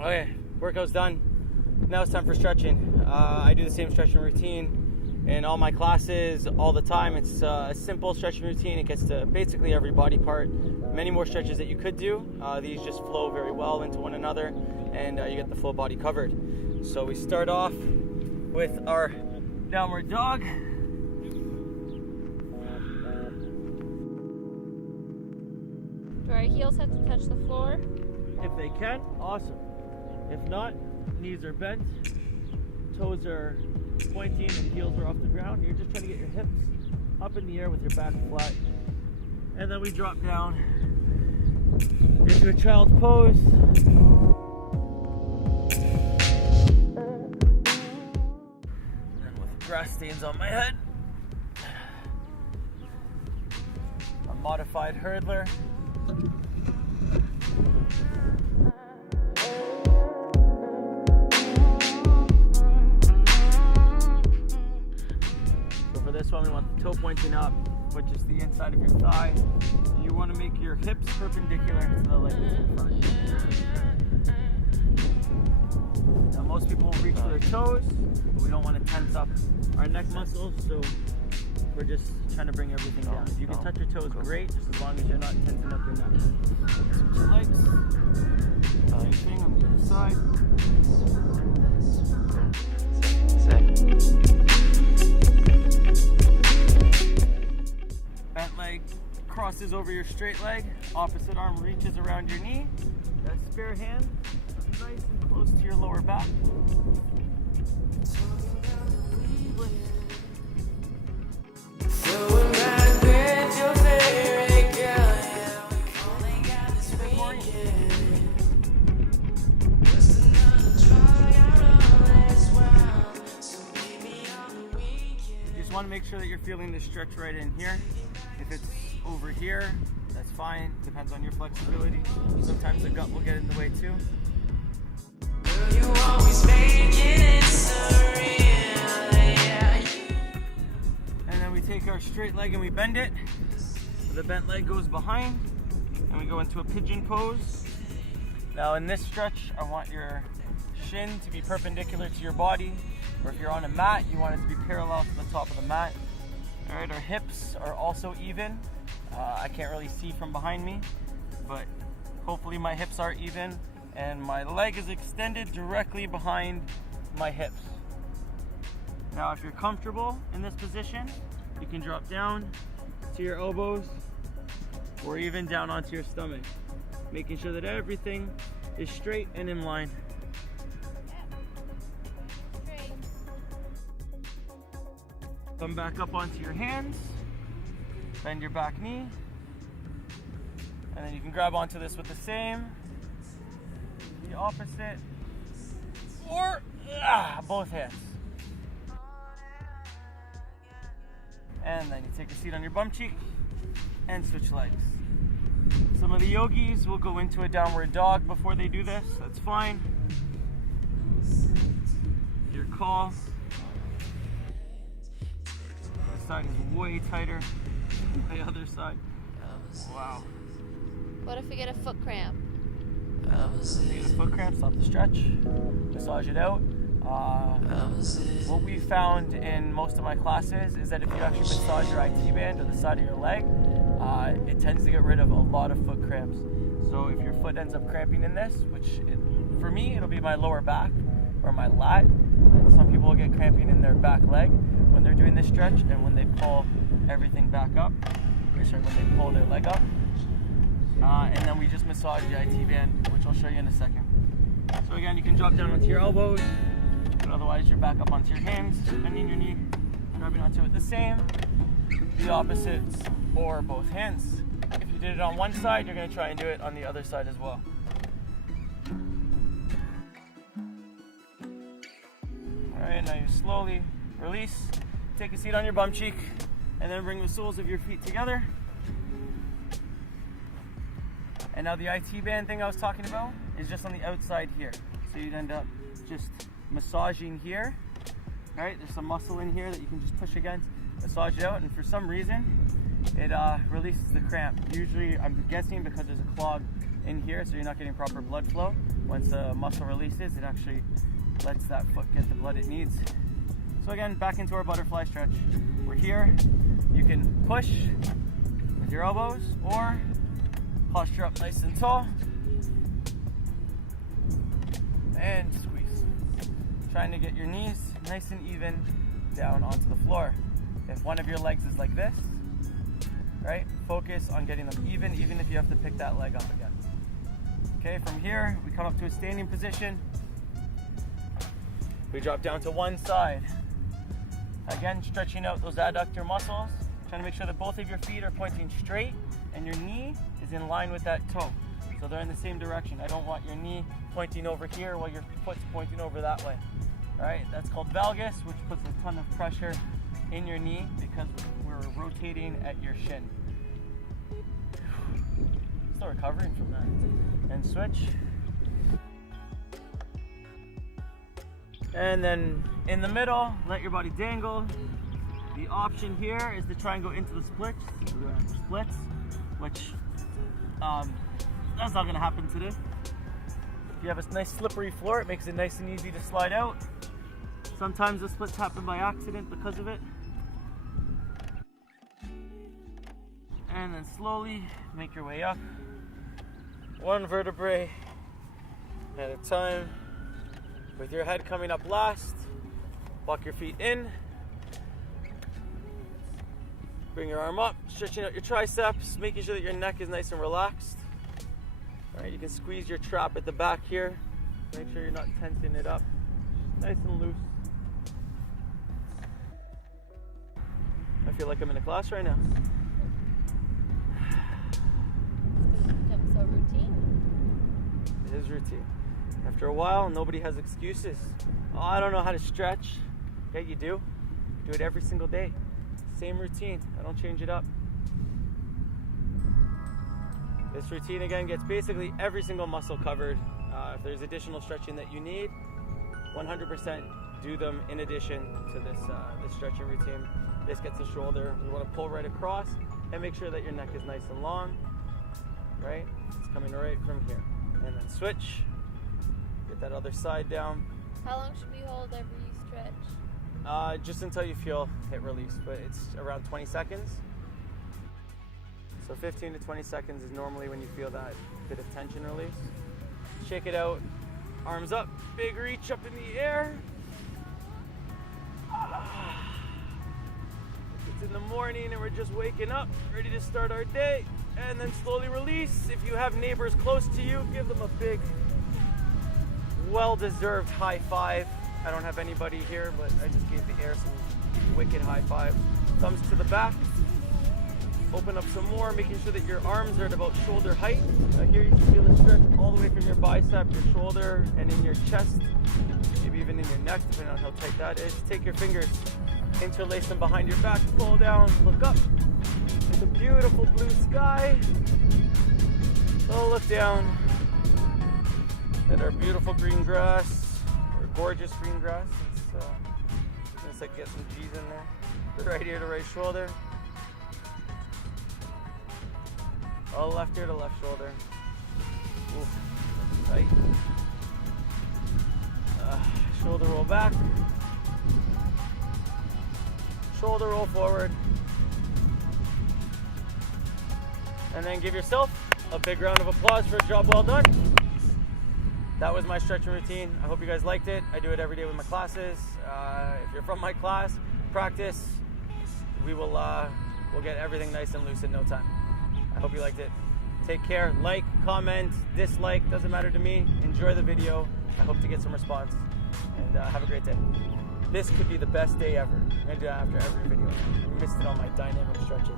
Okay, workout's done. Now it's time for stretching. I do the same stretching routine in all my classes all the time. It's a simple stretching routine. It gets to basically every body part. Many more stretches that you could do. These just flow very well into one another, and you get the full body covered. So we start off with our downward dog. Do our heels have to touch the floor? If they can, awesome. If not, knees are bent, toes are pointing, and heels are off the ground. You're just trying to get your hips up in the air with your back flat. And then we drop down into a child's pose. And with grass stains on my head, a modified hurdler. For this one, we want the toe pointing up, which is the inside of your thigh. You want to make your hips perpendicular to the legs in front. Now, most people will reach for their toes, but we don't want to tense up our neck muscles, so we're just trying to bring everything down. If you can touch your toes, great, just as long as you're not tensing up your neck. Switch your legs. Same thing on the other side. Bent leg crosses over your straight leg. Opposite arm reaches around your knee. That spare hand nice and close to your lower back. Want to make sure that you're feeling the stretch right in here. If it's over here, that's fine. Depends on your flexibility. Sometimes the gut will get in the way too. You always make it and then we take our straight leg and we bend it. So the bent leg goes behind and we go into a pigeon pose. Now in this stretch, I want your shin to be perpendicular to your body. Or if you're on a mat, you want it to be parallel to the top of the mat. All right, our hips are also even. I can't really see from behind me, but hopefully my hips are even and my leg is extended directly behind my hips. Now, if you're comfortable in this position, you can drop down to your elbows or even down onto your stomach, making sure that everything is straight and in line. Come back up onto your hands, bend your back knee, and then you can grab onto this with the same, the opposite, or both hands. And then you take a seat on your bum cheek and switch legs. Some of the yogis will go into a downward dog before they do this, that's fine. Your call. Side is way tighter than the other side. Wow. What if we get a foot cramp? If you get a foot cramp, stop the stretch, massage it out. What we found in most of my classes is that if you actually massage your IT band or the side of your leg, it tends to get rid of a lot of foot cramps. So if your foot ends up cramping in this, for me, it'll be my lower back or my lat. Some people will get cramping in their back leg when they're doing this stretch, and when they pull everything back up, when they pull their leg up, and then we just massage the IT band, which I'll show you in a second. So again, you can drop down onto your elbows, but otherwise you're back up onto your hands, bending your knee, grabbing onto it the same, the opposite, or both hands. If you did it on one side, you're going to try and do it on the other side as well. Alright, now you slowly release, take a seat on your bum cheek, and then bring the soles of your feet together. And now the IT band thing I was talking about is just on the outside here. So you'd end up just massaging here. Right? There's some muscle in here that you can just push against, massage it out, and for some reason it releases the cramp. Usually, I'm guessing because there's a clog in here, so you're not getting proper blood flow. Once the muscle releases, it actually lets that foot get the blood it needs. So again, back into our butterfly stretch. We're here. You can push with your elbows or posture up nice and tall and squeeze. Trying to get your knees nice and even down onto the floor. If one of your legs is like this, right, focus on getting them even if you have to pick that leg up again. Okay, from here, we come up to a standing position. We drop down to one side. Again, stretching out those adductor muscles, trying to make sure that both of your feet are pointing straight and your knee is in line with that toe. So they're in the same direction. I don't want your knee pointing over here while your foot's pointing over that way. All right, that's called valgus, which puts a ton of pressure in your knee because we're rotating at your shin. Still recovering from that. And switch. And then in the middle, let your body dangle. The option here is to try and go into the splits, which that's not gonna happen today. If you have a nice slippery floor, it makes it nice and easy to slide out. Sometimes the splits happen by accident because of it. And then slowly make your way up. One vertebrae at a time. With your head coming up last, walk your feet in. Bring your arm up, stretching out your triceps, making sure that your neck is nice and relaxed. All right, you can squeeze your trap at the back here. Make sure you're not tensing it up. Nice and loose. I feel like I'm in a class right now. It's going to become so routine. It is routine. After a while, nobody has excuses. Oh, I don't know how to stretch. Yeah, you do. Do it every single day. Same routine. I don't change it up. This routine again gets basically every single muscle covered. If there's additional stretching that you need, 100% do them in addition to this stretching routine. This gets the shoulder. You want to pull right across and make sure that your neck is nice and long. Right? It's coming right from here. And then switch. Get that other side down. How long should we hold every stretch? Just until you feel hit release, but it's around 20 seconds. So 15 to 20 seconds is normally when you feel that bit of tension release. Shake it out, arms up, big reach up in the air. It's in the morning and we're just waking up, ready to start our day, and then slowly release. If you have neighbors close to you, give them a big, well-deserved high five. I don't have anybody here, but I just gave the air some wicked high five. Thumbs to the back. Open up some more, making sure that your arms are at about shoulder height. Here you can feel the stretch all the way from your bicep, your shoulder, and in your chest, maybe even in your neck, depending on how tight that is. Take your fingers, interlace them behind your back, pull down, look up. It's a beautiful blue sky. So look down at our beautiful green grass, our gorgeous green grass. It's like get some G's in there. Right ear to right shoulder. All left ear to left shoulder. Ooh, tight. Shoulder roll back. Shoulder roll forward. And then give yourself a big round of applause for a job well done. That was my stretching routine. I hope you guys liked it. I do it every day with my classes. If you're from my class, practice. We'll get everything nice and loose in no time. I hope you liked it. Take care. Like, comment, dislike, doesn't matter to me. Enjoy the video. I hope to get some response. And have a great day. This could be the best day ever. I'm going to do that after every video. I missed it on my dynamic stretches.